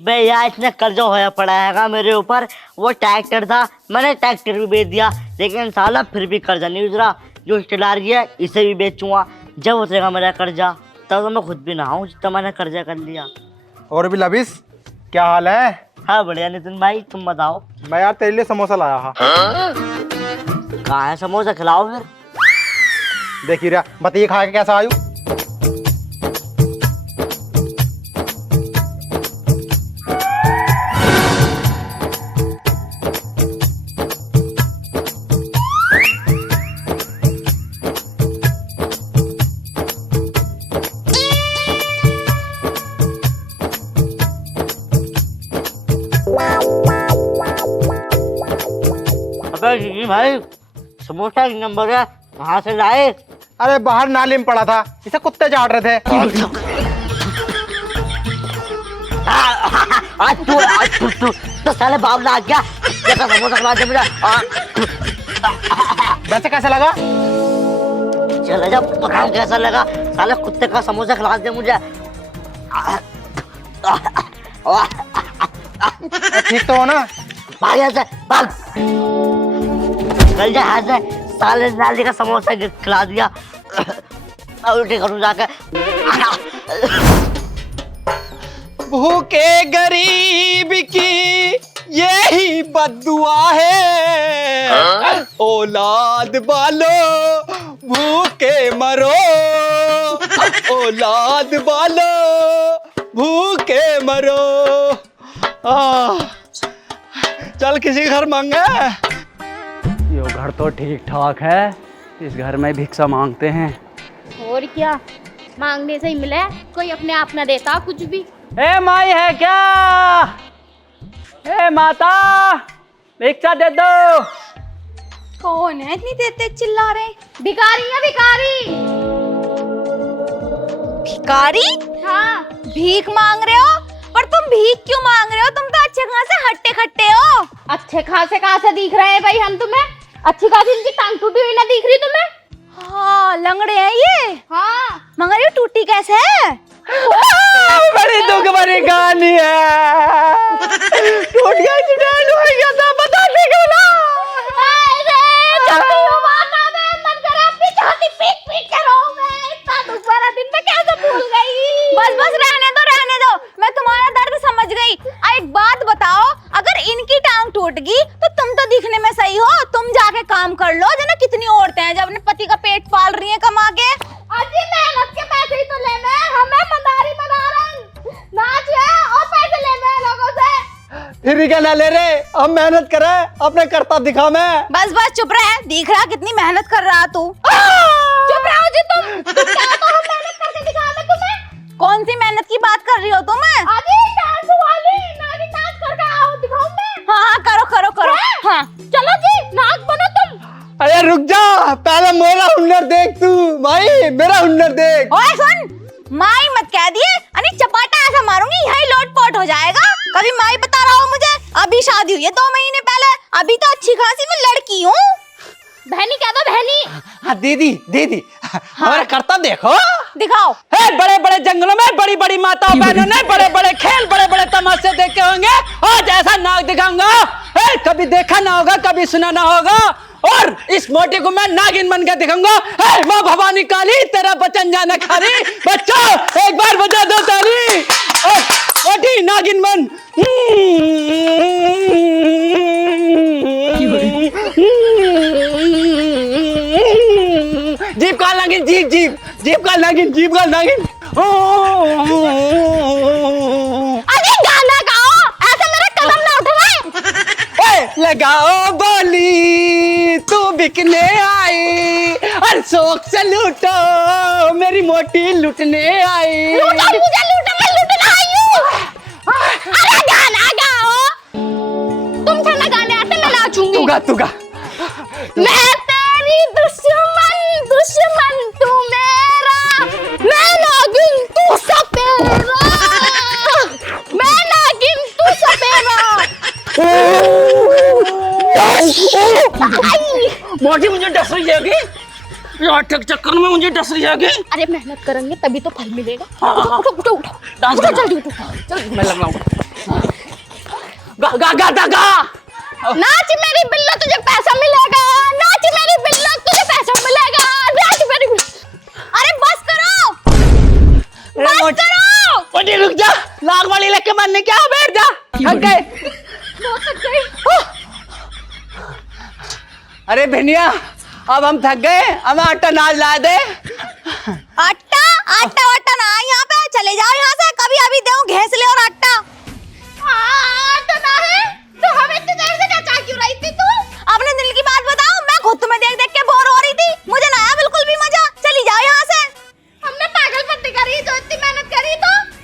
बे यार इतने कर्जा होया पड़ा है मेरे ऊपर। वो ट्रैक्टर था, मैंने ट्रैक्टर भी बेच दिया, लेकिन साला फिर भी कर्जा नहीं उतरा। जो रिश्तेदार है इसे भी बेचूंगा, जब उतरेगा मेरा कर्जा तब तो मैं खुद भी नहाऊं जितना मैंने कर्जा कर लिया। और भी लबिस, क्या हाल है? हाँ बढ़िया नितिन भाई, तुम बताओ। मैं यार तेरे लिए समोसा लाया था। कहाँ है समोसा, खिलाओ फिर। देखिए रहा, बताइए खा के कैसा आयु? अबे जी भाई, समोसा की नंबर है, कहाँ से लाए? अरे बाहर नाली में पड़ा था, इसे कुत्ते चाट रहे थे। आज तो साले बाप ला गया, जैसा समोसा खिला दे मुझे। वैसे कैसे लगा? चल जब पता कैसा लगा, साले कुत्ते का समोसा खिला दे मुझे। ठीक तो हो ना? भाग यहाँ से, भाग। चल जा यहाँ से, साले नाली का समोसा खिला दिया। उल्टी करूँ जाके। भूखे गरीब की यही बद्दुआ है, औलाद बालो भूखे मरो, औलाद बालो भूखे मरो। चल किसी घर मांगे। यो घर तो ठीक ठाक है, इस घर में भिक्षा मांगते हैं। और क्या, मांगने से ही मिले, कोई अपने आप ना देता कुछ भी। ए माई है क्या? ए माता, भिक्षा दे दो। कौन है इतनी देर तक चिल्ला रहे? भिखारी है भिखारी। भिखारी? हाँ। भीख मांग रहे हो? पर तुम भीख क्यों मांग रहे हो? तुम तो अच्छे खासे हट्टे खट्टे हो। अच्छे खासे कहाँ से दिख रहे हैं भाई हम तुम्हें? अच्छी खासी इनकी टांग टूटी हुई ना दिख रही तुम्हें? हाँ लंगड़े हैं ये। हाँ। मगर ये टूटी कैसे है? बड़ी दुख भरी कहानी है। टूट गया एक्सीडेंट हो गया था, बताते क्यों ना? अरे जब भी वो बात आवे मन करे अपनी छाती पीट पीट के रो मैं। इतना दुख भरा दिन मैं कैसे भूल गई? बस रहने दो, मैं तुम्हारा दर्द समझ गई। एक बात बताओ, अगर इनकी टांग टूट गई तो तुम तो दिखने में सही हो, तुम जाके काम कर लो। जना कितनी औरतें हैं जो अपने पति का पेट पाल रही हैं कमा के। अजी मेहनत के पैसे ही तो लेने हैं, हमें मदारी मदारन नाच है और पैसे लेने हैं लोगों से। फिर क्या ना ले रहे, हम मेहनत करे, अपने करता दिखा मैं। बस चुप रहे, दिख रहा कितनी मेहनत कर रहा तू। चुप रहो जी तुम क्या तो हम मेहनत करके दिखा दे तुम्हें। कौन सी मेहनत की बात कर रही हो तुम? अजी डांस वाली नागी नाच करके आओ दिखाऊं मैं। हाँ करो। हाँ चलो जी नाच बनो तुम। अरे रुक जा, पहले मेरा हुनर देख तू। भाई मेरा हुनर देख। ओए सुन, माई मत कह दिए, अरे चपाटा ऐसा मारूंगी यही लोटपोट हो जाएगा। कभी माई बता रहा हो मुझे, अभी शादी हुई है 2 महीने पहले, अभी तो अच्छी खासी मैं लड़की हूँ। बहनी कह दो बहनी। हाँ दीदी हमारा करता देखो। दिखाओ। है बड़े बड़े जंगलों में बड़ी बड़ी माताओं बहनों ने बड़े बड़े खेल बड़े बड़े तमाशे देखे होंगे, आज ऐसा नाग दिखाऊंगा। कभी देखा ना होगा, कभी सुना ना होगा, और इस मोटी को मैं नागिन बन के दिखाऊंगा। माँ भवानी काली तेरा बचन जाना खाली। बच्चों एक बार बजा दो ताली, मोटी नागिन बन। जीप का नागिन, जीप का नागिन। अरे गाना गाओ, ऐसे मेरा कदम ना उठवाए। लगाओ बोली तू बिकने आई, और शौक से लूटो मेरी मोटी लूटने आई। लूटो मुझे, लूटना आई हूँ। अरे गाना गाओ, तुम चलना गाने आते मैं नाचूंगी। तू गा। मैं तेरी दुश्मन तू मेरा, मैं नागिन तू सपेरा, मैं नागिन तू सपेरा। मोटी मुझे डस रही है चक्कर में मुझे डस रही है। अरे मेहनत करेंगे तभी तो फल मिलेगा। हाँ, उठो डांस जल्दी उठो। मैं लग रहा हूँ। गा गा गा गा। नाच मेरी बिल्लो तुझे पैसा मिलेगा, नाच मेरी बिल्लो तुझे पैसा मिलेगा, नाच मेरी अरे बस करो, बस करो। मोटी रुक जा, लाग वाली लेके मरने क्या, बैठ जा। थक गए। बहुत थक गई। अरे भैया अब हम थक गए, हमें आटा नाच ला दे। आटा आटा वाटा ना यहाँ पे, चले जाओ यहाँ से। कभी अभी दे घेसले और आटा। तो ना है तो हमें इतनी देर से क्या चाह क्यों रही थी तू? अपने दिल की बात बताओ, मैं खुद तुम्हें देख देख के बोर हो रही थी, मुझे ना आया बिल्कुल भी मजा। चली जाओ यहाँ से। हमने पागलपंती करी जो इतनी मेहनत करी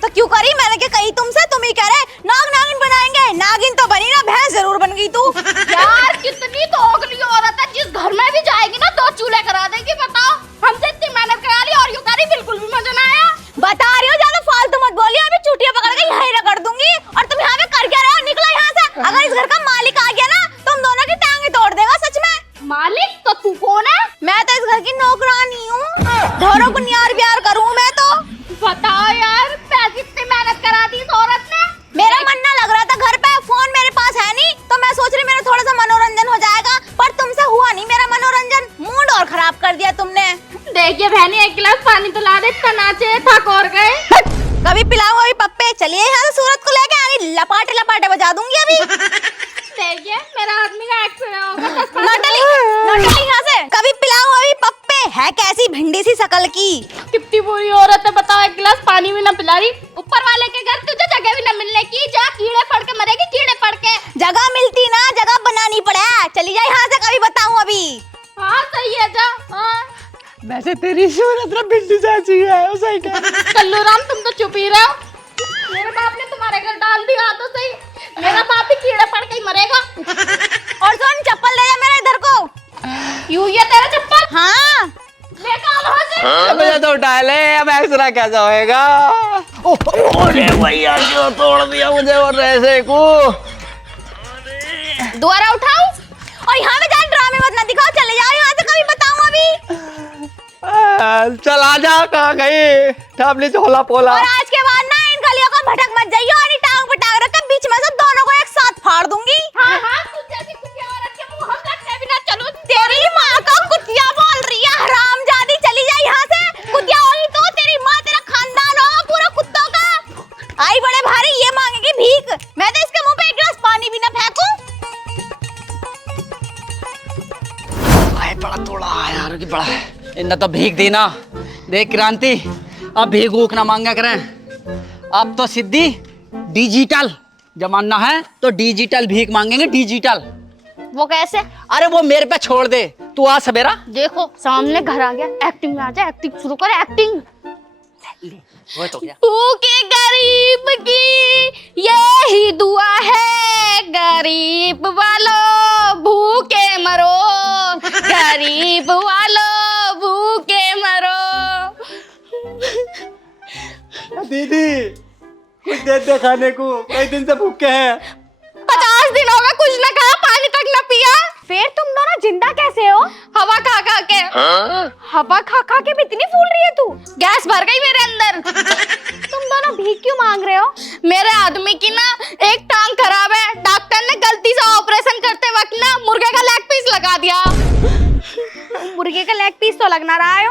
तो क्यों करी? मैंने क्या कही तुमसे? तुम ही कह रहे नाग नागिन बनाएंगे। नागिन तो बनी ना, भैंस जरूर बन गई तू। यार कितनी तो ओगली औरत है, जिस घर में भी जाएगी ना 2 चूल्हे करा देगी। बताओ हमसे इतनी मेहनत करा ली और यूं करी, बिल्कुल भी मजा ना आया। बता रही हो, ज्यादा फालतू मत बोलिए, अभी चुटिया पकड़ के यहीं रगड़ दूंगी। और तुम यहाँ पे कर क्या रहे हो? निकलो यहाँ से। अगर इस घर का मालिक आ गया ना, तुम दोनों की टांगे तोड़ देगा सच में। मालिक तो तू कौन है? मैं तो इस घर की नौकरानी हूँ, ढोरों को न्यार प्यार करूँ मैं तो। बताओ यार, पैसे इतनी मेहनत करा दी इस औरत ने। मेरा मन ना लग रहा था घर पे, फोन मेरे पास है नहीं, तो मैं सोच रही मेरा थोड़ा सा मनोरंजन हो जाएगा, पर तुमसे हुआ नहीं मेरा मनोरंजन। मूड और खराब कर दिया तुमने। देखिए बहनी, 1 गिलास पानी तो ला दे, इतना नाचे थक और गए। कभी पिलाऊं अभी पप्पे। चलिए यहाँ से सूरत को लेके आनी, लपाटे लपाटे बजा दूंगी अभी। देखिए मेरा आदमी का एक्सीडेंट होगा। नटली नटली यहाँ से। कभी पिलाऊं अभी पप्पे। है कैसी भिंडी सी शकल की। कितनी बुरी औरत है, बताओ 1 गिलास पानी भी ना पिला रही। ऊपर वाले के घर तुझे जगह भी ना मिलने की, जा कीड़े पड़ के मरेगी, कीड़े पड़ के। जगह मिलती ना, जगह बनानी पड़े। चली जाए यहाँ से, कभी बताऊं अभी। हाँ सही है, जा। हाँ। वैसे तेरी सूरत ना भिंडी चाची है, वो सही कह रही है। कल्लू राम, तुम तो चुप ही रहो। मेरे बाप ने तुम्हारे घर डाल दिया तो सही, मेरा बाप भी कीड़े पड़ के ही मरेगा। और सुन, चप्पल ले जा मेरा इधर को। यूं ये तेरा चप्पल हाँ लेकर आओ वहाँ से। मुझे तो उठा ले, अब एक्सरा कैसा होएगा? अरे भैया क्यों तोड़ दिया मुझे और ऐसे को। दोबारा उठाऊं? और यहाँ पे जान ड्रामे मत ना दिखाओ, चले जाओ यहाँ से, कभी बताऊं अभी। चला जा, कहाँ गई ठाबली झोला पोला। और आज के बाद ना इन गलियों को भटक मत जाइए, और ये टांग पे टांग रख के बीच में से दोनों को एक साथ फाड़ दूंगी। हाँ हाँ, तुझ जैसी कुतिया औरत के मुंह हम लगते भी ना चलो। तेरी माँ का कुतिया बोल रही है, हरामजादी। चली जा यहाँ से। कुतिया होगी तो तेरी माँ, तेरा खानदान होगा पूरा कुत्तों का। आई बड़े भारी, ये मांगेगी भीख। मैं तो इसके मुंह पे 1 गिलास पानी भी ना फेंकूं। बड़ा तोड़ा यार की बड़ा है। इन्हें तो भीख दी ना। देख क्रांति, अब भीख ऊख ना मांगा करें। अब तो सिद्धि डिजिटल जमाना है, तो डिजिटल भीख मांगेंगे, डिजिटल। वो कैसे? अरे वो मेरे पे छोड़ दे, तू आ सवेरा। देखो सामने घर आ गया, एक्टिंग में आ जा, एक्टिंग शुरू कर, एक्टिंग। वो तो क्या? भूखे गरीब की यही दुआ है, गरीब वालों भूखे मरो, गरीब वालों भूखे मरो। दीदी कुछ दे दे खाने को, कई दिन से भूखे हैं। 50 दिन हो गए, कुछ ना खाया, पानी तक ना पिया। फिर तुम दोनों जिंदा कैसे हो? हवा खा खा के। हवा खा खा के भी इतनी फूल रही है तू। गैस भर गई मेरे अंदर। तुम दोनों भीख क्यों मांग रहे हो? मेरे आदमी की ना एक टांग खराब है, डॉक्टर ने गलती से ऑपरेशन करते वक्त ना मुर्गे का लेग पीस लगा दिया। मुर्गे का लेग पीस तो लगना रहा है।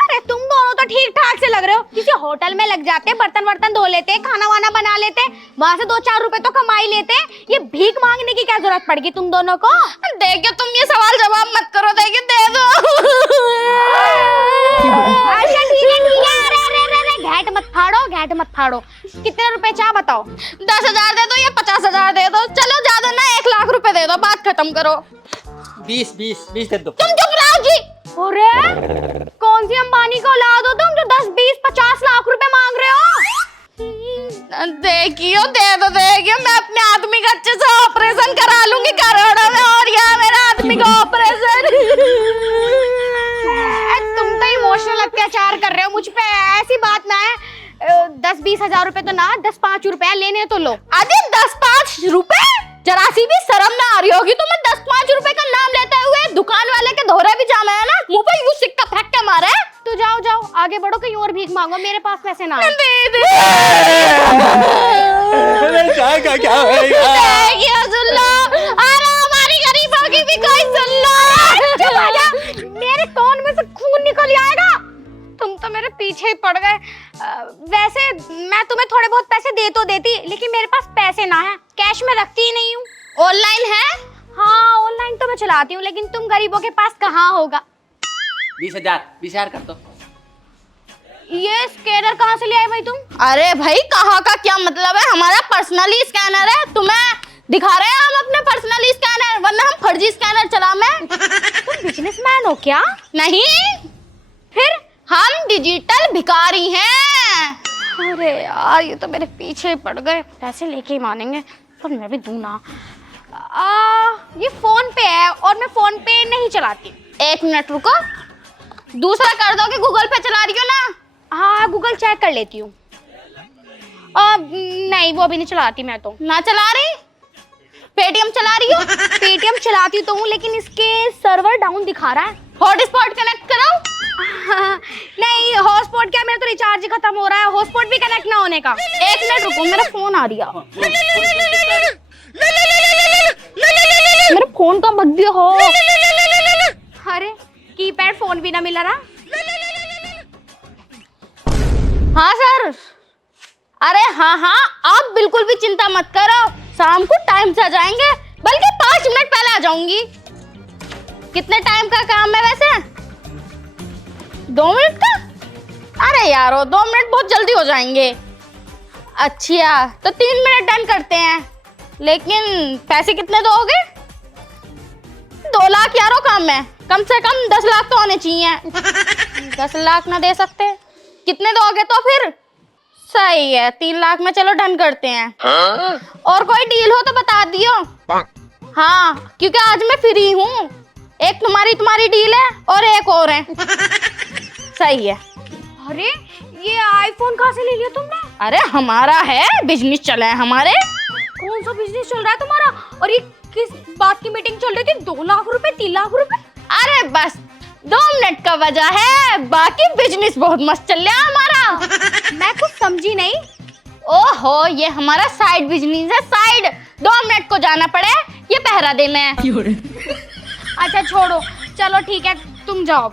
अरे तुम दोनों तो ठीक ठाक से लग रहे हो, किसी होटल में लग जाते, बर्तन वर्तन धो लेते, खाना वाना बना लेते, वहां से 2-4 रुपए तो कमा ही लेते। ये भीख मांगने की क्या जरूरत पड़ गई तुम दोनों को? देखिए तुम ये सवाल जवाब मत करो, देखिए दे दो। अच्छा ठीक है। अरे घैट मत फाड़ो, घैट मत फाड़ो। कितने रुपए चाह बताओ? 10,000 दे दो या 50,000 दे दो, चलो ज्यादा ना 1 लाख रुपए दे दो, बात खत्म करो। 20 दे दो। तुम चुप रहो जी। अरे कौन सी अंबानी को औलाद हो तुम जो 10, 20, 50 लाख रुपए मांग रहे हो? देखियो दे दो, देखियो मैं अपने आदमी का अच्छे से ऑपरेशन करा लूंगी करोड़ों में, और यहाँ मेरा आदमी का ऑपरेशन। तुम तो इमोशनल अत्याचार कर रहे हो मुझ पे। ऐसी बात ना है। 10-20 हजार रुपए तो ना, 10-5 रुपया लेने तो लो। अरे 10-5 रुपए? जरा सी भी शर्म ना आ रही होगी तुम्हें 10-5 रुपए का नाम लेते हुए? दुकान वाले के धोरे भी जाना है ना, मुंह पे यूं सिक्का फेंक के मारे। तो जाओ आगे बढ़ो, कहीं और भीख मांगो, मेरे पास पैसे ना आए। क्या होएगा? देखियो तो मेरे पीछे ही पड़ गए। वैसे मैं तुम्हें थोड़े बहुत पैसे दे तो देती, लेकिन मेरे पास पैसे ना है, कैश में रखती ही नहीं हूँ। ऑनलाइन है? हाँ ऑनलाइन तो मैं चलाती हूँ, लेकिन तुम गरीबों के पास कहाँ होगा। 20,000 कर दो। ये स्कैनर कहाँ से ले आए भाई तुम? अरे भाई कहाँ का क्या मतलब है, हमारा पर्सनली स्कैनर है, तुम्हें दिखा रहे हैं हम अपने पर्सनली स्कैनर, वरना हम फर्जी स्कैनर चला मैं। तुम बिजनेसमैन हो क्या? नहीं, फिर हम डिजिटल भिखारी हैं। अरे यार ये तो मेरे पीछे ही पड़ गए, पैसे लेके ही मानेंगे, पर मैं भी दूं ना। ये फोन पे है और मैं फोन पे नहीं चलाती। एक मिनट रुको, दूसरा कर दो कि गूगल पे चला रही हो ना? हाँ गूगल चेक कर लेती हूँ। नहीं वो भी नहीं चलाती मैं तो। ना चला रही? पेटीएम चला रही हो? पेटीएम चलाती तो हूँ, लेकिन इसके सर्वर डाउन दिखा रहा है। हॉटस्पॉट कनेक्ट कराओ? नहीं हॉटस्पॉट क्या, मेरा तो रिचार्ज ही खत्म हो रहा है, हॉटस्पॉट भी कनेक्ट ना होने का। एक मिनट रुको, मेरा फोन आ रहा। मेरे फोन का मत दियो हो। अरे कीपैड फोन भी ना मिला रहा। हाँ सर। अरे हाँ हाँ आप बिल्कुल भी चिंता मत करो, शाम को टाइम से आ जाएंगे, बल्कि 5 मिनट पहले आ जाऊंगी। कितने टाइम का काम है वैसे? 2 मिनट का? अरे यारो 2 मिनट बहुत जल्दी हो जाएंगे। अच्छा तो 3 मिनट डन करते हैं, लेकिन पैसे कितने दोगे? 2 लाख यारो काम है, कम से कम 10 लाख तो होने चाहिए। 10 लाख ना दे सकते? कितने दोगे तो फिर? सही है 3 लाख में चलो डन करते हैं। और कोई डील हो तो बता दियो। हाँ क्योंकि आज मैं फ्री हूँ, एक तुम्हारी डील है और एक और है। सही है। अरे ये आईफोन कहाँ से ले लिया तुमने? अरे हमारा है, बिजनेस चला है हमारे। कौन सा बिजनेस चल रहा है तुम्हारा? और ये किस बात की मीटिंग चल रही थी? 2 लाख रुपए 3 लाख रुपए? अरे बस 2 मिनट का वजह है, बाकी बिजनेस बहुत मस्त चल रहा है हमारा। मैं कुछ समझी नहीं। ओहो ये हमारा साइड बिजनेस है, साइड। 2 मिनट को जाना पड़े, ये पहरा दे मैं। अच्छा छोड़ो, चलो ठीक है तुम जाओ।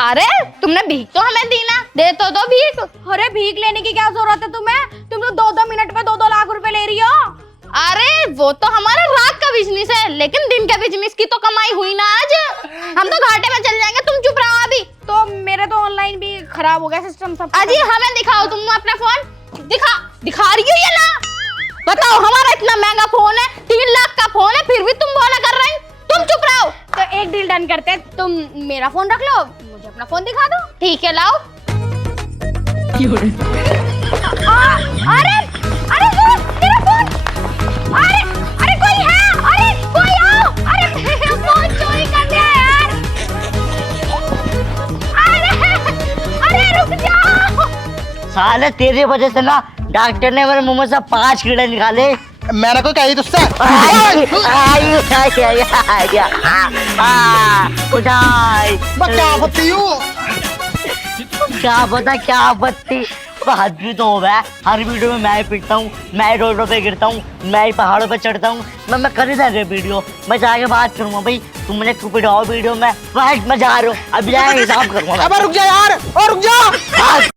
अरे तुमने भीख तो हमें दी ना, दे तो दो भीख। अरे भीख लेने की क्या जरूरत है तुम्हें? तुम तो 2-2 मिनट में 2-2 लाख रुपए ले रही हो। अरे वो तो हमारा रात का बिजनेस है, लेकिन दिन के बिजनेस की तो कमाई हुई ना आज, हम तो घाटे में चल जाएंगे। तुम चुप रहो अभी। तो मेरे तो ऑनलाइन भी खराब हो गया सिस्टम सब। अजी हमें दिखाओ, तुम अपना फोन दिखा रही हो ये ना? बताओ हमारा इतना महंगा फोन है, 3 लाख का फोन है, फिर भी तुम बोला कर रही। तुम चुप रहो। तो एक डील डन करते हैं, तुम मेरा फोन रख लो, मुझे अपना फोन दिखा दो। ठीक है लाओ। अरे अरे वो मेरा फोन। अरे अरे कोई है, अरे कोई आओ, अरे मेरा फोन चोरी कर दिया यार। अरे रुक जाओ। साले तेरी वजह से ना डॉक्टर ने मेरे मुंह में से 5 कीड़े निकाले। मैंने कोई कही तुझसे? उठाई क्या आपत्ति हूँ? क्या पता क्या आपत्ति। हद भी तो हो गया, हर वीडियो में मैं ही पिटता हूँ, मैं ही रोडों पे गिरता हूँ, मैं ही पहाड़ों पे चढ़ता हूँ। मैं कर ही रहा वीडियो, मैं जाके बात करूँगा भाई तुम मुझे क्यों पिटाओ वीडियो में। मैं जा रहा हूँ, अभी जाएंगे हिसाब करूँगा। अब रुक जा यार, और रुक जा।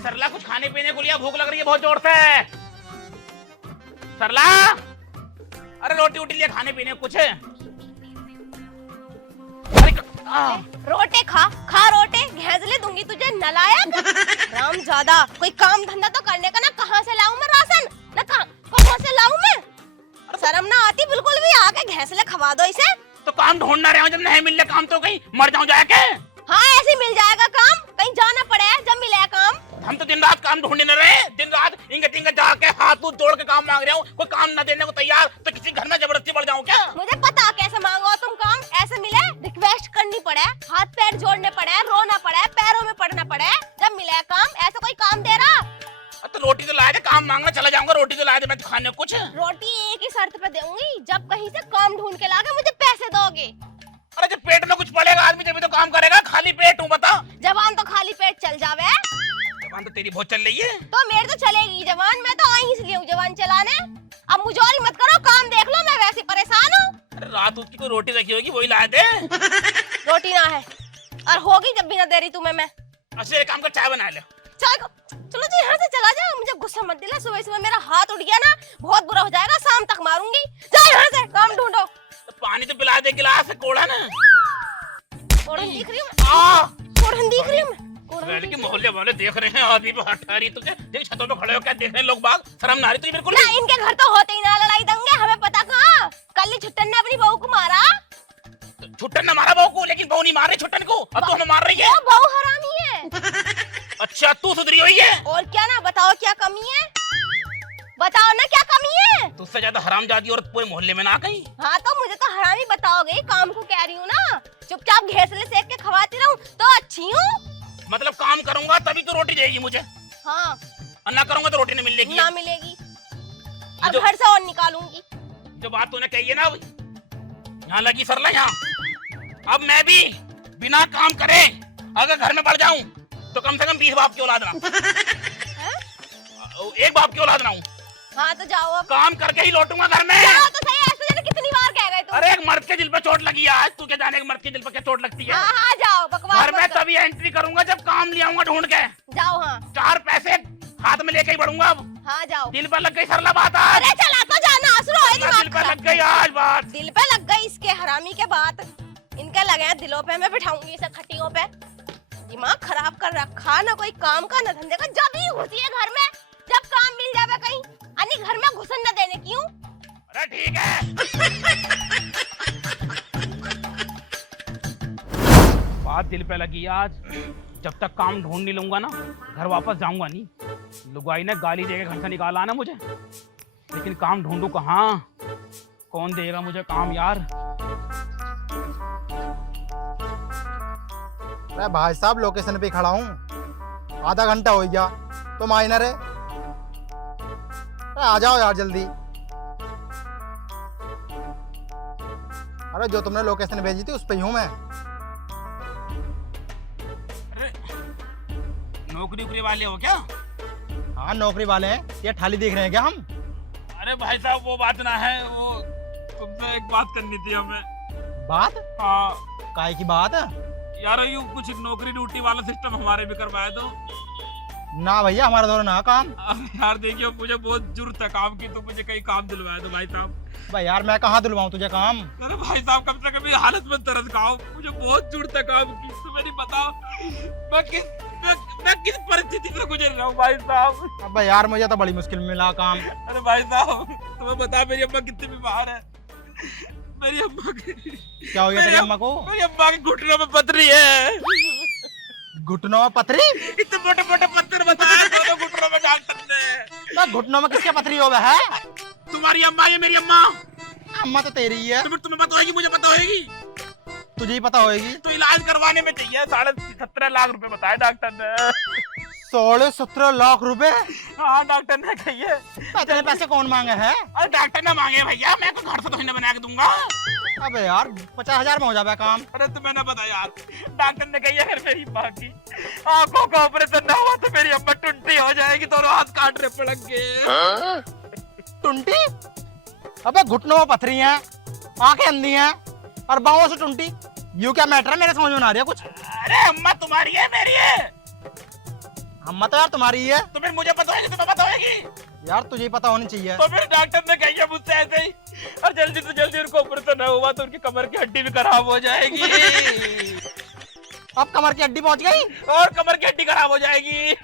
सरला कुछ खाने पीने को लिया, भूख लग रही है बहुत जोर से। सरला अरे रोटी वोटी लिया खाने पीने कुछ। अरे रोटे खा रोटे, घेजले दूंगी तुझे नलायक। राम ज्यादा कोई काम धंधा तो करने का ना, कहाँ से लाऊं मैं राशन ना, कहाँ से लाऊं मैं? शर्म ना आती बिल्कुल भी? आके घेसले खवा दो इसे। तो काम ढूंढना रहा हूँ, जब नहीं मिल रहा काम तो कहीं मर जाऊं जाके। हाँ ऐसे मिल जाएगा काम, कहीं जाना पड़े जब मिले काम। हम तो दिन रात काम ढूंढने न रहे, दिन रात इंगे टिंगे जाके हाथ दूध जोड़ के काम मांग रहा हूँ। कोई काम न देने को तैयार, तो किसी घर में जबरदस्ती बढ़ जाऊँ क्या? मुझे पता कैसे मांगो तुम काम, ऐसे मिले रिक्वेस्ट करनी पड़े, हाथ पैर जोड़ने पड़े, रोना पड़े, पैरों में पड़ना पड़े, जब मिले काम। ऐसा कोई काम दे रहा? तो रोटी तो लाए थे, काम मांगना चला जाऊंगा, रोटी तो लाए थे मैं खाने कुछ। रोटी एक शर्त पे दूंगी, जब कहीं से काम ढूंढ के लाके मुझे पैसे दोगे। अरे जब पेट में कुछ पड़ेगा आदमी जब तो काम करेगा, खाली पेट हूँ बता। जवान तो खाली पेट चल जावे। जवान तो तेरी बहुत चल रही है। तो मेरे तो चलेगी जवान, मैं तो आई इसलिए हूँ जवान चलाने। अब मुझे मत करो, काम देख लो, मैं वैसे परेशान हूँ। अरे रात उसकी कोई रोटी रखी होगी वही लाए थे। रोटी ना है और होगी जब भी ना दे रही तुम्हें मैं। अच्छा एक काम कर, चाय बना ले। चाय को चलो जी यहाँ से चला जाओ, मुझे गुस्सा मत दिला। सुबह सुबह मेरा हाथ उठ गया ना, बहुत बुरा हो जाएगा, शाम तक मारूंगी। जाओ यहाँ से, काम ढूंढो। तो पानी तो पिला दे गिलास से, कोड़ा ना। कोड़न दिख रही हूँ, कोड़न दिख रही हूँ मैं। के मोहल्ले वाले देख रहे हैं, आदमी पे हट रही तुझे। देख छतों पे खड़े हो क्या देख रहे हैं लोग बाग, शर्म ना रही तुझे बिल्कुल? ना इनके घर तो होते ही ना लड़ाई दंगे, हमें पता कहाँ। कल ही छुट्टन ने अपनी बहू को मारा। छुट्टन ने मारा बहू को, लेकिन बहू नहीं मार रही छुट्टन को। अब तो हमें मार रही है। वो बहू हरामी है। अच्छा तू सुधरी हुई है? और क्या ना, बताओ क्या कमी है, बताओ ना क्या कमी है। तुझसे ज्यादा हरामजादी औरत पूरे मोहल्ले में ना कहीं। हाँ तो मुझे तो हरामी बताओगे, काम को कह रही हूँ ना। चुपचाप घेसले सेक के खवाती रहूं तो अच्छी हूँ। मतलब काम करूंगा तभी तो रोटी देगी मुझे। हाँ और ना करूंगा तो रोटी नहीं मिलेगी। ना मिलेगी, अब घर से और निकालूंगी। जो बात तूने कही है ना, यहाँ लगी सरला यहाँ। अब मैं भी बिना काम करे अगर घर में बढ़ जाऊं तो कम से कम 20 बाप की औलाद ना एक बाप की औलाद ना हूँ। हाँ तो जाओ, अब काम करके ही लौटूंगा घर में। जाओ तो सही, ऐसे जाने कितनी बार कह गए तुम। अरे एक मर्द के दिल पे चोट लगी है आज, तू क्या जाने मर्द के दिल पे क्या चोट लगती है? हाँ हाँ जाओ, बकवास घर में मत करो। तभी एंट्री करूंगा जब काम ले आऊंगा ढूंढ के। जाओ हाँ 4 पैसे हाथ में लेके ही बढ़ूंगा। अब हाँ जाओ। दिल पर लग गई सरला बात आज। अरे चला तो जाना, असुर होए दिमाग दिल पर खराब। लग गई आज बात। दिल पे लग गई इसके हरामी के बात, इनके लगे हैं दिलों पे। मैं बिठाऊंगी इसे खटियों पे। दिमाग खराब कर रखा, ना कोई काम का ना धंधे का। जब ही घुसी है घर में, जब काम मिल जावे कहीं, अन्य घर में घुसन न देने की हूँ। अरे ठीक है। बात दिल पे लगी आज। जब तक काम ढूंढ नहीं लूंगा ना, घर वापस जाऊंगा नहीं। लुगाई ने गाली देके घर से निकाला ना मुझे, लेकिन काम ढूंढूं कहाँ? कौन देगा मुझे काम यार? मैं भाई साहब लोकेशन पे खड़ा हूँ, आधा घंटा हो गया, तुम आई ना रे। आ जाओ यार जल्दी। अरे जो तुमने लोकेशन भेजी थी उस पे ही हूँ मैं। नौकरी उकरी वाले हो क्या? हाँ नौकरी वाले हैं, ये थाली देख रहे हैं क्या हम? अरे भाई साहब वो बात ना है, वो तुमसे एक बात करनी थी हमें। बात? हाँ काहे की बात? यार यूँ कुछ नौकरी ड्यूटी वाला सिस्टम हमारे भी करवाए दो। ना भैया हमारे द्वारा ना काम। अरे यार देखिए मुझे बहुत जरूरत है काम की, तो मुझे कहीं काम दिलवाए दो भाई साहब। भाई यार मैं कहाँ दिलवाऊं तुझे काम? अरे भाई साहब कम से कम हालत में तरस खाओ, मुझे बहुत जरूरत है काम की। तुम्हें नहीं बताओ मैं किस परिस्थिति से गुजर रहा हूँ भाई साहब। अब यार मुझे तो बड़ी मुश्किल में मिला काम। अरे भाई साहब तुम्हें बता मेरी अम्मा कितनी बीमार है। मेरी अम्मा क्या हो गया तेरी अम्मा को? मेरी अम्मा के घुटनों में पथरी है। घुटनों में पथरी? इतने मोटे मोटे पत्थर बताए दोनों घुटनों में डॉक्टर ने। तो घुटनों में किसके पथरी हो गया है? तुम्हारी अम्मा है मेरी अम्मा। अम्मा तो तेरी ही है। तुम्हें पता होगी, मुझे पता होगी, तुझे ही पता होगी। तो इलाज करवाने में चाहिए 17.5 लाख रुपए बताए डॉक्टर ने। 16-17 लाख रुपए? हाँ डॉक्टर ने कही है। इतने पैसे कौन मांगे हैं? अरे डॉक्टर ने मांगे भैया, मैं तो घर से तो बना के दूंगा। अबे यार 50,000 में हो जाएगा काम। अरे तो मैंने बताया यार, डॉक्टर ने कही अगर मेरी माँ की आंखों का ऑपरेशन ना हुआ तो मेरी अम्मा टुंटी हो जाएगी, दोनों हाथ काटने पड़ेंगे। टुंटी? अबे घुटनों में पथरी है, आंखें अंधी हैं और बाहों से टुंटी, यू क्या मैटर है? मेरे समझ में ना आ रहा कुछ। अरे अम्मा तुम्हारी है मेरी है? अम्मा तो यार तुम्हारी ही है। तो फिर मुझे पता होगी, तुम्हें पता होगी? यार तुझे ही पता होनी चाहिए। तो फिर डॉक्टर ने कही है मुझसे ऐसे ही, और जल्दी से जल्दी उनको ऑपरेशन ना हुआ तो उनकी कमर की हड्डी भी खराब हो जाएगी। अब कमर की हड्डी पहुंच गई और कमर की हड्डी खराब हो जाएगी।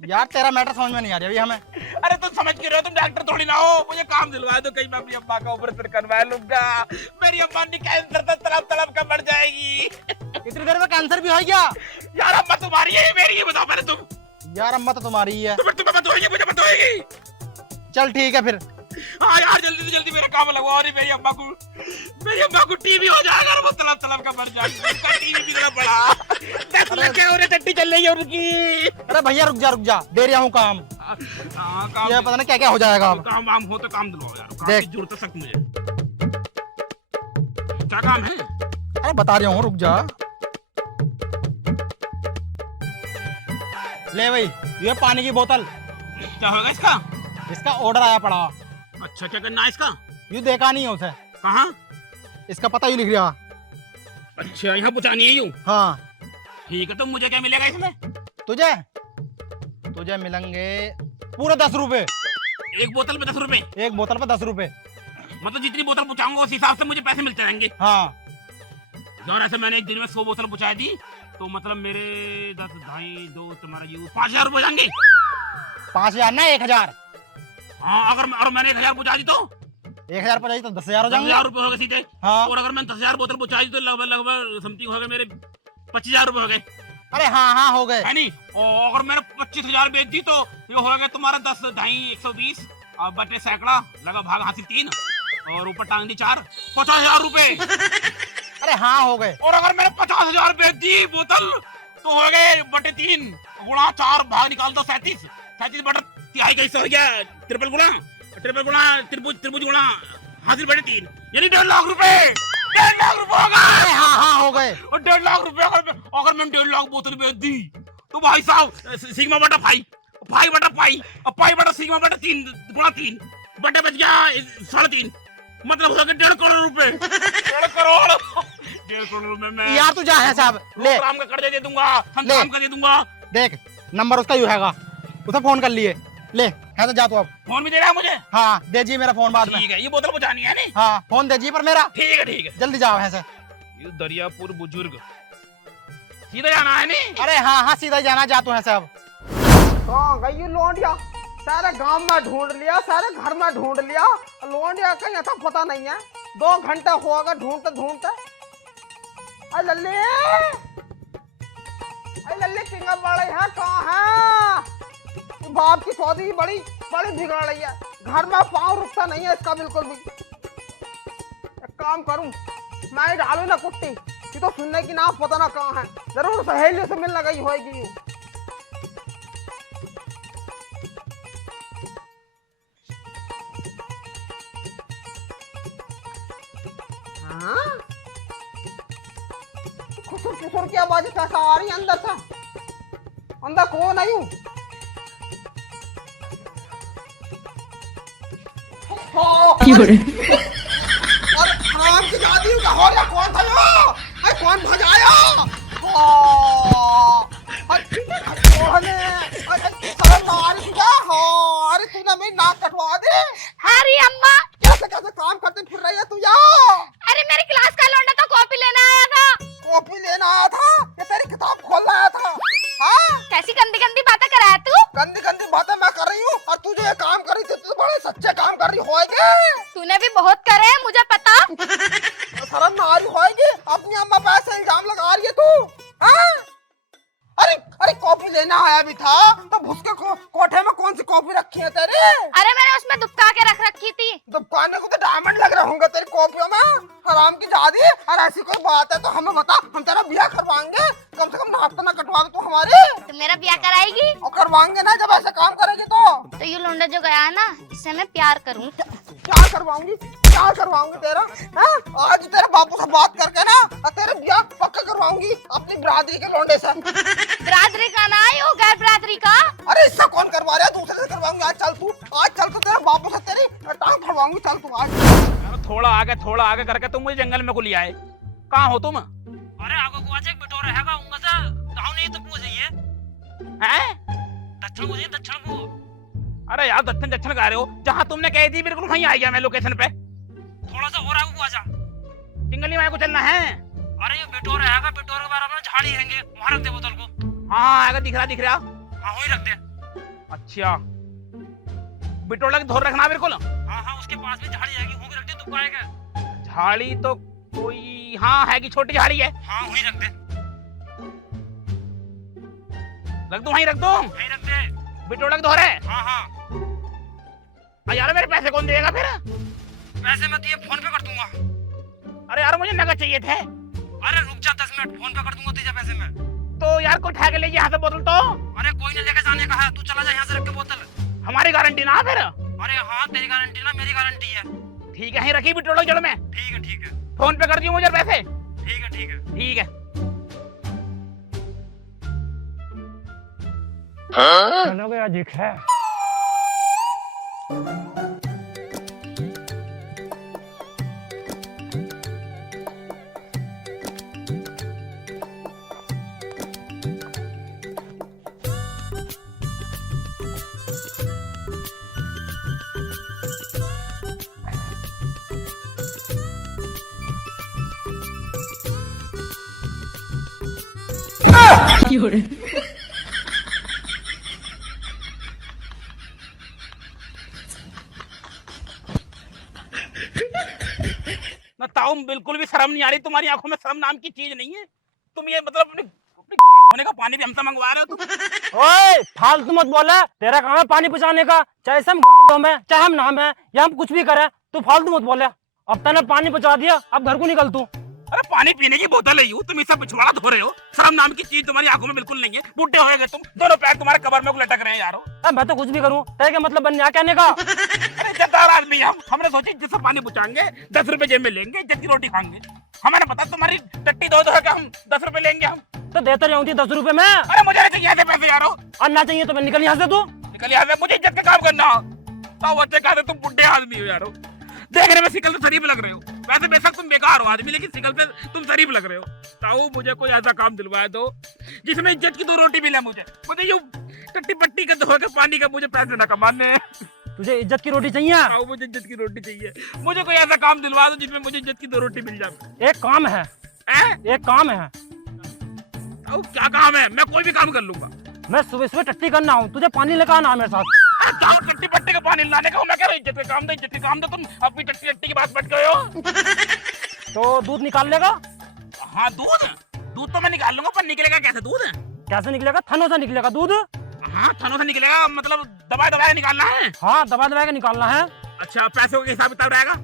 यार तेरा मैटर समझ में नहीं आ रहा अभी हमें। अरे तुम समझ के रहे हो, तुम डॉक्टर थोड़ी ना हो। मुझे काम दिलवा दो, कहीं मैं अपनी अम्मा का ऑपरेशन करवा लूंगा। मेरी अम्मा ने कैंसर से तड़प तड़प कर मर जाएगी। इतनी देर में कैंसर भी हो गया? यार अम्मा तुम्हारी है मेरी है, बताओ पहले तुम। यार अम्मा तो तुम्हारी ही है। तो फिर तुम्हें पता होगी, मुझे पता होगी। चल ठीक है फिर। हाँ यार जल्दी से जल्दी मेरा काम लगवा, और मेरी अम्मा को टीबी हो जाएगा और वो तड़प तड़प का मर जाएगी। उसका टीबी बिगड़ा पड़ा, 10 लाख की चट्टी चल रही है उनकी। अरे भैया रुक जा, दे रहा हूँ काम। हाँ, काम ये पता नहीं क्या क्या हो जाएगा अब। काम वाम हो तो काम दिलवाओ यार, काम देख। की जरूरत है सख्त मुझे। क्या काम है? अरे बता रहा हूँ, रुक जा। ले भाई, ये पानी की बोतल, क्या होगा इसका? इसका ऑर्डर आया पड़ा। अच्छा, क्या करना है इसका? यू देखा नहीं है उसे, कहाँ? इसका पता ही लिख रहा। अच्छा, यहाँ पहुँचानी है यूँ। हाँ, ठीक है, तो मुझे क्या मिलेगा इसमें? तुझे तुझे मिलेंगे पूरे 10 रुपए। एक बोतल पे 10 रुपए? एक बोतल पे 10 रुपए। मतलब जितनी बोतल पहुँचाऊंगा उस हिसाब से मुझे पैसे मिलते रहेंगे। हाँ, यार ऐसे मैंने एक दिन में 100 बोतल पहुँचा दी तो मतलब मेरे 10 ढाई 2 तुम्हारा ये 5,000 रुपए जाएंगे। 5,000 ना 1,000। हाँ, अगर और मैंने 1,000 पहुँचा दी तो 1,000 पर तो 10,000 हो 10,000 जाएंगे। रुपए हो गए सीधे। हाँ। और अगर मैंने 10,000 बोतल पहुँचा दी तो लगभग समथिंग हो गए मेरे 25,000 रुपए हो गए, अरे हाँ हाँ हो गए। है नहीं? और अगर मैंने 25,000 बेच दी तो ये हो गया तुम्हारा 10 ढाई 120 बटे सैकड़ा लगा भाग हासिल 3 और ऊपर टांग दी 4, 50,000 रुपए। अरे हाँ हो गए। और अगर मैंने 50,000 बेच दी बोतल तो हो गए बटे 3 गुणा 4 भाग निकाल दो 37 बटे तिहाई कैसे हो गया? ट्रिपल गुणा त्रिभुज गुणा हासिल बटे 3 यानी 1.5 लाख रुपए। 1.5 लाख रुपए होगा। अरे हाँ हाँ हो गए। और 1.5 लाख रुपए अगर मैंने 1.5 लाख बोतल बेच दी तो भाई साहब सिग्मा बटा पाई बटा पाई और पाई बटा सिग्मा बटा 3 गुणा 3 बटे बच गया 3.5 मतलब हो गया 1.5 करोड़ रुपए। 1.5 करोड़ रुपए में यार तू जा है साहब, ले काम का कर्जा दे दूंगा, संतान का दे दूंगा। देख नंबर उसका यू हैगा, उसे फोन कर लिए। ले है तो जा तू अब। फोन भी दे रहा है मुझे? हाँ दे जी मेरा फोन बाद में। ठीक है, ये बोतल पहुंचानी है नहीं? हाँ फोन दे जी पर मेरा। ठीक है जल्दी जाओ है से। ये दरियापुर बुजुर्ग सीधा जाना है नहीं? अरे हाँ हाँ सीधा जाना, जा तू है साहब। कहाँ गई ये लौंडिया? सारे गांव में ढूंढ लिया, सारे घर में ढूंढ लिया, लौंडिया कहीं था पता नहीं है। 2 घंटे हो गए ढूंढते ढूंढते। अरे लल्ले किंगा बड़े हैं, कहाँ है? बाप की सौदी बड़ी बिगड़ रही है, घर में पाँव रुकता नहीं है इसका बिल्कुल भी। एक काम करूं, मैं ही डालू ना कुट्टी, ये तो सुनने की ना पता ना कहाँ है, जरूर सहेली से मिलने गई होगी। खुसुर की आवाज कैसा आ रही है अंदर से? अंदर कौन आई? और राम की दादी का हो गया, कौन था यो? अरे कौन भगाया? अरे तूने मेरी नाक कटवा दे। अरे अम्मा, कैसे कैसे काम करते फिर रही है तू यार? अरे मेरी क्लास का लौंडा तो कॉपी लेने आया था। कॉपी लेना आया था या तेरी किताब खोलना आया था? हाँ, कैसी गंदी गंदी बातें कर रहा है तू? गंदी गंदी बातें मैं कर रही हूँ और तू जो ये काम कर रही थी, तू बड़े सच्चे काम कर रही होएगी। तूने भी बहुत करे हैं, मुझे पता। शर्म ना आ रही होएगी? अपनी अम्मा पे ऐसे इल्जाम लगा रही है तू? हाँ? अरे कॉपी लेना आया भी था तो भुसके कोठे में कौन सी कॉपी रखी है तेरी? अरे मैंने उसमें दुबका के रख रखी थी। दुकाने को तो डायमंड लग रहे होंगे तेरी कॉपियों में। हराम की जादी, और ऐसी कोई बात है तो हमें बता, हम तेरा ब्याह करवाएंगे। कम से कम नाक तो ना कटवा दे तू हमारी। तो मेरा ब्याह कराएगी? और करवाएंगे ना जब ऐसे काम करेगी तो ये लौंडा जो गया है ना, इससे मैं प्यार करूँ। क्या करवाऊंगी तेरा? हाँ? आज तेरे बापू से बात करके ना और तेरे ब्याह पक्का करवाऊंगी अपनी बिरादरी के लौंडे से। बिरादरी का ना ही हो, गैर बिरादरी का। अरे इससे कौन करवा रहा है? दूसरे से करवाऊंगी। आज चल तो तेरे बापू से तेरी टांग फड़वाऊंगी। चल तू आज। यार थोड़ा आगे करके तुम मुझे जंगल में को लिया है। कहाँ हो तुम? अरे आगो को आज एक बिटोर रहेगा उंगा सा गांव नहीं तो पूछ जाइए हैं? दक्षिण को जाइए, दक्षिण को। अरे यार दक्षिण कह रहे हो? जहाँ तुमने कह दी बिल्कुल वहीं आ गया मैं लोकेशन पे। थोड़ा सा और आगो को आजा। जंगली माया को चलना है। अरे ये बिटोर रहेगा, बिटोर के बारे में झाड़ी हैंगे, वहां रख दे बोतल को। हाँ आगे दिख रहा। हाँ वही रख दे। अच्छा बिटोला की धोर रखना बिल्कुल। हाँ उसके पास भी झाड़ी आएगी, वहीं रख दे, दुबका आएगा। झाड़ी तो कोई हाँ है कि छोटी झाड़ी है। हाँ वहीं रख दे, वहीं रख दो। वहीं रख दे। बिटोला की धोर है। हाँ यार मेरे पैसे कौन देगा फिर? पैसे मैं तुझे फोन पे कर दूंगा। अरे यार मुझे नकद चाहिए थे। अरे रुक जा 10 मिनट, फोन पे कर दूंगा तुझे पैसे में। तो यार को उठा के ले यहाँ से बोतल तो। अरे कोई नहीं लेके जाने का है, तू चला जा यहाँ से रख के बोतल। हमारी गारंटी ना फिर। अरे हाँ तेरी गारंटी ना मेरी गारंटी है। ठीक है, यहीं रखी पेट्रोल जड़ में। ठीक है फोन पे कर दियो मुझे पैसे। ठीक है ठीक है। चलो गया दिख है। ना ताऊ, बिल्कुल भी शर्म नहीं आ रही तुम्हारी आंखों में। शर्म नाम की चीज नहीं है। तुम ये मतलब अपनी अपनी धोने का पानी भी हमसे मंगवा रहे हो तुम। ओए फालतू मत बोला, तेरा काम है पानी पहुंचाने का। चाहे हम गाँव में, चाहे हम नाम है, या हम कुछ भी करें, तू फालतू मत बोले। अब तने पानी पहुंचा दिया, अब घर को निकल तू। अरे पानी पीने की बोतल है यू, तुम इसे पिछवाड़ा धो रहे हो। शर्म नाम की चीज तुम्हारी आंखों में बिल्कुल नहीं है। बुढ़े होएगे तुम, दोनों पैर तुम्हारे कबर में लटक रहे हैं यारो। मैं तो कुछ भी करूं, तेरे क्या मतलब बन गया कहने का? अरे इज्जतदार आदमी हम। हमने सोची जिससे पानी पहुंचाएंगे 10 रुपए जेब में लेंगे, इज्जत की रोटी खाएंगे। हमें पता तुम्हारी टट्टी दो है कि हम 10 रुपए लेंगे हम। तो देते रहूंगी 10 रुपए में। अरे मुझे नहीं चाहिए ऐसे पैसे यारो। और ना चाहिए तो मैं निकल यहाँ से। तू निकल यहाँ से, मुझे इज्जत का काम करना। ताऊ अच्छे कहा तुम बुढ़े आदमी हो यारो। देखने में शिकल तो शरीफ लग रहे हो, वैसे बेशक तुम बेकार हो आदमी, लेकिन शिकल पे तुम शरीफ लग रहे हो। ताऊ मुझे कोई ऐसा काम दिलवाया दो जिसमें इज्जत की 2 रोटी मिले मुझे। मुझे यूं टट्टी पट्टी का धो के पानी का मुझे पैसे ना कमाने हैं। तुझे इज्जत की रोटी चाहिए? ताऊ मुझे इज्जत की रोटी चाहिए। मुझे कोई ऐसा काम दिलवा दो जिसमें मुझे इज्जत की 2 रोटी मिल जाए। एक काम है, एक काम है। ताऊ क्या काम है? मैं कोई भी काम कर लूंगा। मैं सुबह सुबह टट्टी करना हूँ, तुझे पानी लेकर आना है मेरे साथ। ताऊ टट्टी पट्टी का पानी लाने का मैं कह रहा हूँ इज्जत का काम दो, इज्जत का काम दो। तुम अपनी टट्टी टट्टी की बात बैठ गए हो। तो दूध निकाल लेगा? हाँ दूध तो मैं निकाल लूंगा, पर निकलेगा कैसे दूध? कैसे निकलेगा? थनों से निकलेगा दूध। हाँ थनों से निकलेगा, मतलब दबा दबा के निकालना है। हाँ दबा दबा के निकालना है। अच्छा पैसों का हिसाब किताब रहेगा?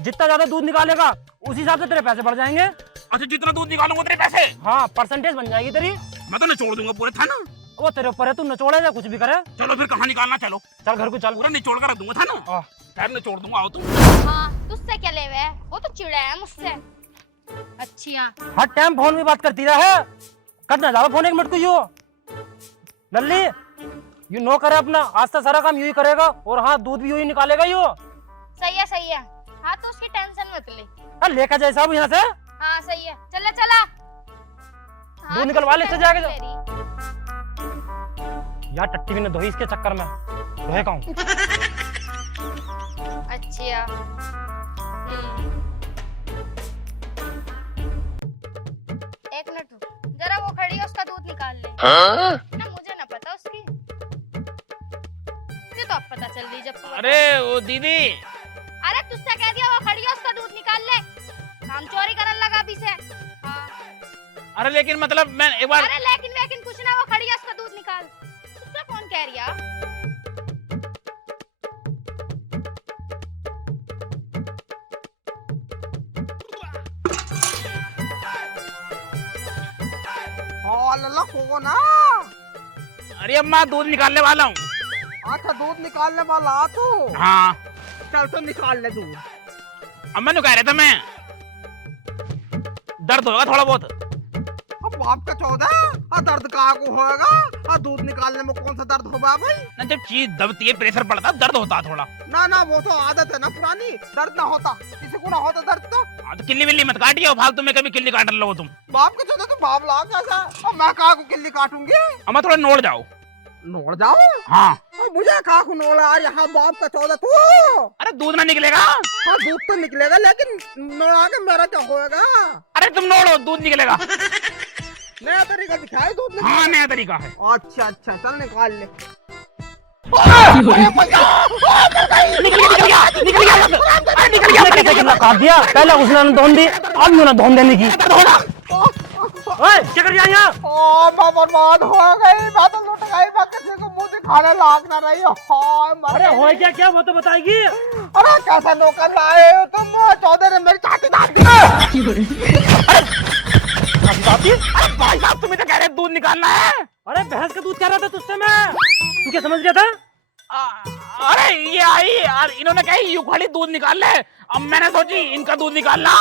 जितना ज्यादा दूध निकालेगा उस हिसाब से तेरे पैसे बढ़ जाएंगे। अच्छा जितना दूध निकालूंगा उतने पैसे? हाँ परसेंटेज बन जाएगी तेरी। मैं तो निचोड़ दूंगा पूरे था ना। वो तेरे ऊपर है, तू नचोड़े या कुछ भी करे। चलो फिर कहाँ निकालना? चलो चल घर को चल। पूरा निचोड़ कर रख दूंगा था ना। खैर निचोड़ दूंगा, आओ तुम। हाँ तुझसे क्या ले हुए? वो तो चिड़ा है मुझसे। अच्छा हर टाइम फोन में बात करती रहे, करना ज्यादा फोन। 1 मिनट को यू लल्ली यू नो करे अपना, आज तक सारा काम यू ही करेगा। और हाँ दूध भी यू ही निकालेगा यू। सही है सही है। हाँ तो उसकी टेंशन मत ले। लेकर जाए साहब यहाँ से। हाँ सही है, चला चला। दूध निकलवा ले, इससे जाके यार टट्टी भी न धोई इसके चक्कर में। धोए कहूँ। अच्छा एक मिनट रुक, जरा वो खड़ी है उसका दूध निकाल ले। ना मुझे ना पता उसकी, मुझे तो अब पता चल रही जब तू। अरे वो दीदी। अरे तुझसे कह दिया वो खड़ी है उसका दूध निकाल ले। काम चोरी करने लगा अभी से। हाँ। अरे लेकिन मतलब मैं एक बार। अरे लेकिन कुछ ना, वो खड़ी है उसका दूध निकाल। तुझसे कौन कह रही है? हाँ लल्ला कौन है? अरे अम्मा दूध निकालने वाला हूँ। अच्छा दूध निकालने वाला तू? हाँ चल तो निकाल ले दूध। अम्मा ने कह रहे थे मैं दर्द होगा थोड़ा बहुत। अब बाप का 14 दर्द कहाँ को होगा? दूध निकालने में कौन सा दर्द होगा भाई? ना जब चीज दबती है, प्रेशर पड़ता है, दर्द होता है थोड़ा। ना वो तो आदत है ना पुरानी, दर्द ना होता, किसी को ना होता दर्द तो। हाँ तो किल्ली विल्ली मत काटिए फालतू में, कभी किल्ली काट लो तुम। बाप के 14 तू बाप ला कैसा? अब मैं कहाँ को किल्ली काटूंगी? अम्मा थोड़ा नोड़ जाओ। नोड़ जाओ? हाँ अब मुझे कहाँ को नोड़ आ? यहाँ बाप का 14 तू। अरे दूध ना निकलेगा? हाँ दूध तो निकलेगा, लेकिन नोड़ा के मेरा क्या होगा? अरे तुम नोड़ो, दूध निकलेगा। नया तरीका दिखाए दूध निकालने? हाँ नया तरीका है। अच्छा चल निकाल ले। निकल गया। कैसे कितना काट दिया? पहले उसने धोन दी, अब मैंने धोन देने की। क्या कर रही है यहाँ? मैं बर्बाद हो गई, मैं तो लुट गई, मैं किसी को मुंह दिखाने लायक ना रही। हाय मर अरे गई। हो क्या वो तो बताएगी। अरे कैसा नौकर लाए हो तुम? 14 ने मेरी छाती दाब दी। अरे भाई साहब तुम्हें तो कह रहे दूध निकालना है। अरे भैंस का दूध कह रहा था तुझसे मैं। तू क्या समझ गया था? अरे ये आई और इन्होंने कहा यू खाली दूध निकाल ले। अब मैंने सोची इनका दूध निकालना।